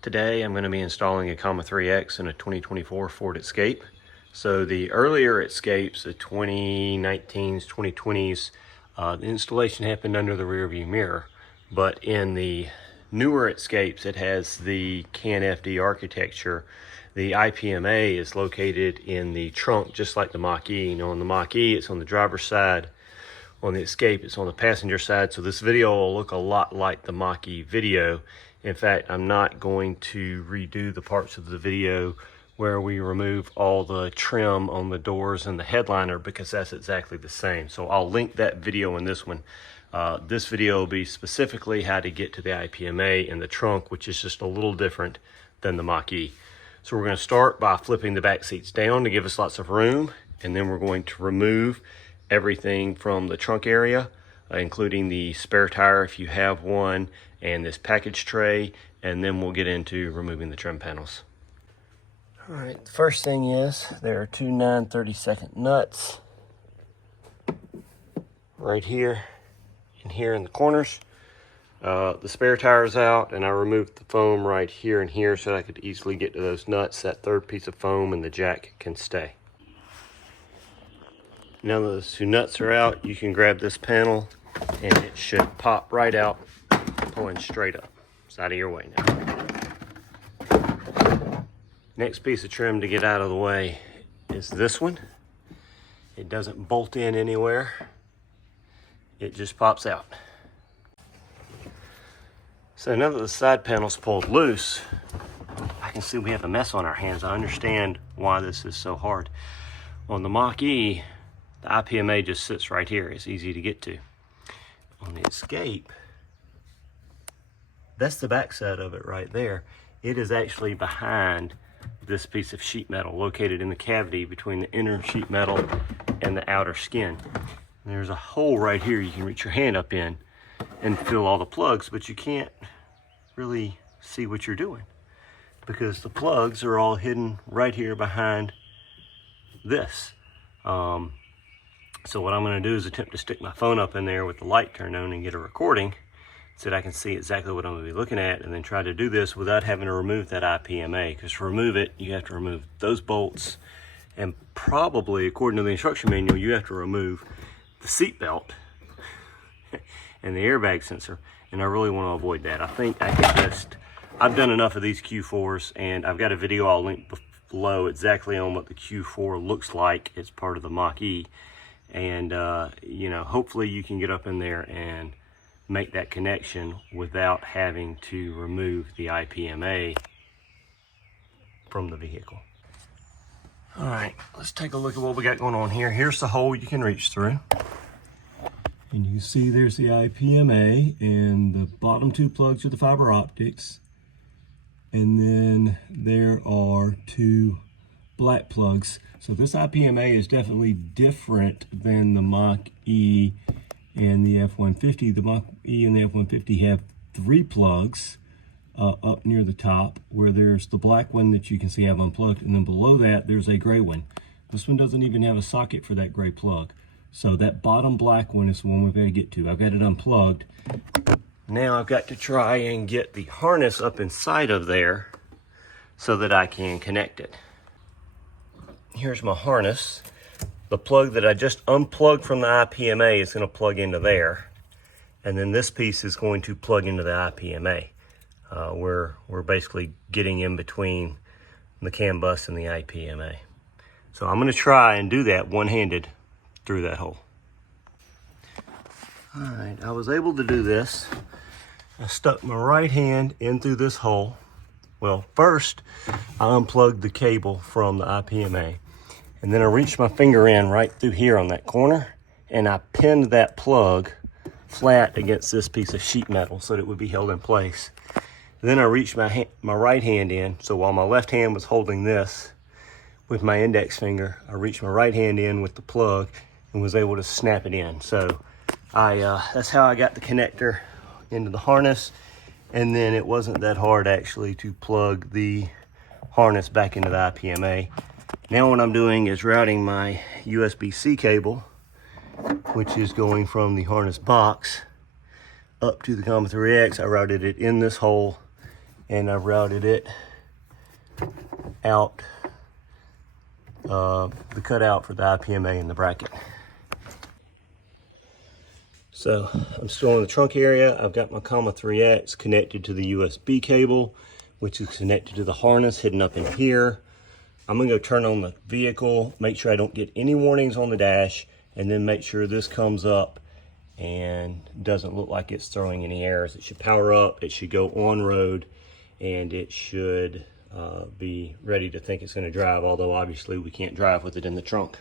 Today I'm going to be installing a Comma3x in a 2024 Ford Escape. So the earlier Escapes, the 2019s, 2020s, the installation happened under the rear view mirror. But in the newer Escapes, it has the CAN-FD architecture. The IPMA is located in the trunk, just like the MachE. You know, on the MachE, it's on the driver's side. On the Escape, it's on the passenger side. So this video will look a lot like the MachE video. In fact, I'm not going to redo the parts of the video where we remove all the trim on the doors and the headliner, because that's exactly the same. So I'll link that video in this one. This video will be specifically how to get to the IPMA in the trunk, which is just a little different than the MachE. So we're going to start by flipping the back seats down to give us lots of room, and then we're going to remove everything from the trunk area, including the spare tire if you have one, and this package tray, and then we'll get into removing the trim panels. All right, the first thing is there are two 9/32 nuts right here and here in the corners. The spare tire is out, and I removed the foam right here and here so that I could easily get to those nuts. That third piece of foam and the jack can stay. Now that those two nuts are out, you can grab this panel and it should pop right out, pulling straight up. It's out of your way now. Next piece of trim to get out of the way is this one. It doesn't bolt in anywhere. It just pops out. So now that the side panel's pulled loose, I can see we have a mess on our hands. I understand why this is so hard. On the MachE, the IPMA just sits right here. It's easy to get to. On the Escape, that's the back side of it right there. It is actually behind this piece of sheet metal located in the cavity between the inner sheet metal and the outer skin. And there's a hole right here you can reach your hand up in and fill all the plugs, but you can't really see what you're doing because the plugs are all hidden right here behind this. So what I'm going to do is attempt to stick my phone up in there with the light turned on and get a recording so that I can see exactly what I'm going to be looking at, and then try to do this without having to remove that IPMA, because to remove it, you have to remove those bolts, and probably, according to the instruction manual, you have to remove the seat belt and the airbag sensor, and I really want to avoid that. I think I can just, I've done enough of these Q4s, and I've got a video I'll link below exactly on what the Q4 looks like as part of the MachE. And you know, hopefully you can get up in there and make that connection without having to remove the IPMA from the vehicle. All right, let's take a look at what we got going on here. Here's the hole you can reach through. And you see there's the IPMA, and the bottom two plugs are the fiber optics. And then there are two black plugs. So this IPMA is definitely different than the MachE and the F-150. The MachE and the F-150 have three plugs up near the top, where there's the black one that you can see have unplugged, and then below that there's a gray one. This one doesn't even have a socket for that gray plug. So that bottom black one is the one we've got to get to. I've got it unplugged. Now I've got to try and get the harness up inside of there so that I can connect it. Here's my harness. The plug that I just unplugged from the IPMA is going to plug into there. And then this piece is going to plug into the IPMA. We're basically getting in between the CAN bus and the IPMA. So I'm going to try and do that one-handed through that hole. All right, I was able to do this. I stuck my right hand in through this hole. Well, first I unplugged the cable from the IPMA, and then I reached my finger in right through here on that corner, and I pinned that plug flat against this piece of sheet metal so that it would be held in place. Then I reached my right hand in, so while my left hand was holding this with my index finger, I reached my right hand in with the plug and was able to snap it in. So that's how I got the connector into the harness, and then it wasn't that hard actually to plug the harness back into the IPMA. Now what I'm doing is routing my USB-C cable, which is going from the harness box up to the Comma3x. I routed it in this hole and I've routed it out, the cutout for the IPMA in the bracket. So I'm still in the trunk area. I've got my Comma3x connected to the USB cable, which is connected to the harness hidden up in here. I'm gonna go turn on the vehicle, make sure I don't get any warnings on the dash, and then make sure this comes up and doesn't look like it's throwing any errors. It should power up, it should go on road, and it should be ready to think it's gonna drive, although obviously we can't drive with it in the trunk.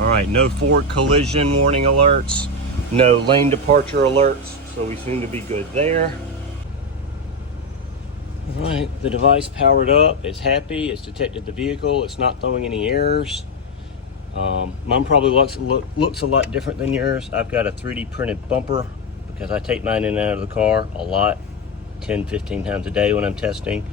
All right, no forward collision warning alerts, no lane departure alerts, so we seem to be good there. All right, the device powered up, it's happy, it's detected the vehicle, it's not throwing any errors. Mine probably looks a lot different than yours. I've got a 3D printed bumper because I take mine in and out of the car a lot, 10-15 times a day when I'm testing.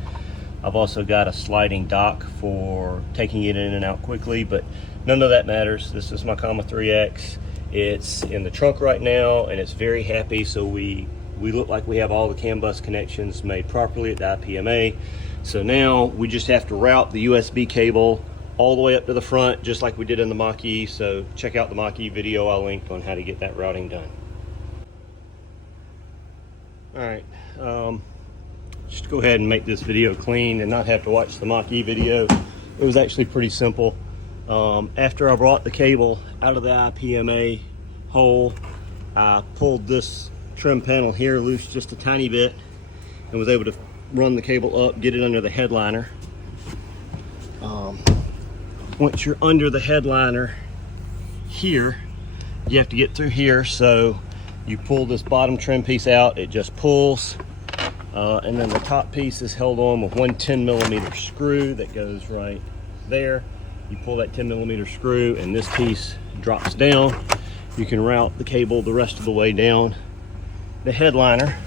I've also got a sliding dock for taking it in and out quickly, but none of that matters. This is my Comma3x. It's in the trunk right now and it's very happy, so we look like we have all the CAN bus connections made properly at the IPMA. So now we just have to route the USB cable all the way up to the front, just like we did in the MachE. So check out the MachE video I linked on how to get that routing done. All right, just go ahead and make this video clean and not have to watch the MachE video. It was actually pretty simple. After I brought the cable out of the IPMA hole, I pulled this trim panel here loose just a tiny bit and was able to run the cable up, get it under the headliner. Once you're under the headliner here, you have to get through here. So you pull this bottom trim piece out, it just pulls. And then the top piece is held on with one 10mm screw that goes right there. You pull that 10mm screw and this piece drops down. You can route the cable the rest of the way down the headliner.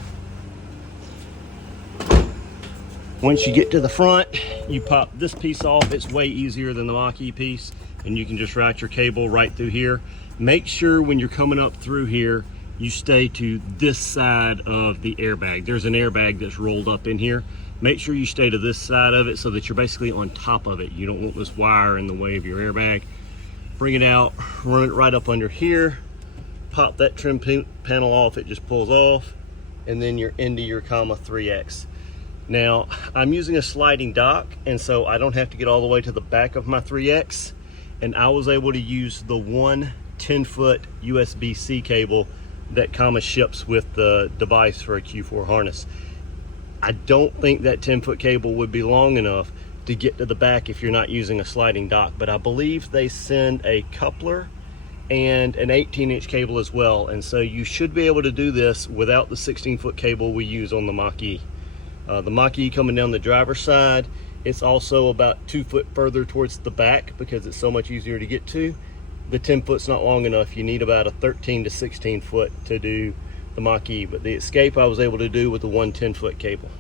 Once you get to the front, you pop this piece off. It's way easier than the MachE piece, and you can just route your cable right through here. Make sure when you're coming up through here, you stay to this side of the airbag. There's an airbag that's rolled up in here. Make sure you stay to this side of it so that you're basically on top of it. You don't want this wire in the way of your airbag. Bring it out, run it right up under here, pop that trim panel off, it just pulls off, and then you're into your Comma3x. Now, I'm using a sliding dock, and so I don't have to get all the way to the back of my 3X, and I was able to use the one 10-foot USB-C cable that Comma ships with the device for a Q4 harness. I don't think that 10-foot cable would be long enough to get to the back if you're not using a sliding dock, but I believe they send a coupler and an 18-inch cable as well, and so you should be able to do this without the 16-foot cable we use on the MachE. The MachE coming down the driver's side, it's also about 2 foot further towards the back because it's so much easier to get to. The 10 foot's not long enough. You need about a 13 to 16 foot to do the MachE, but the escape I was able to do with the one 10-foot cable.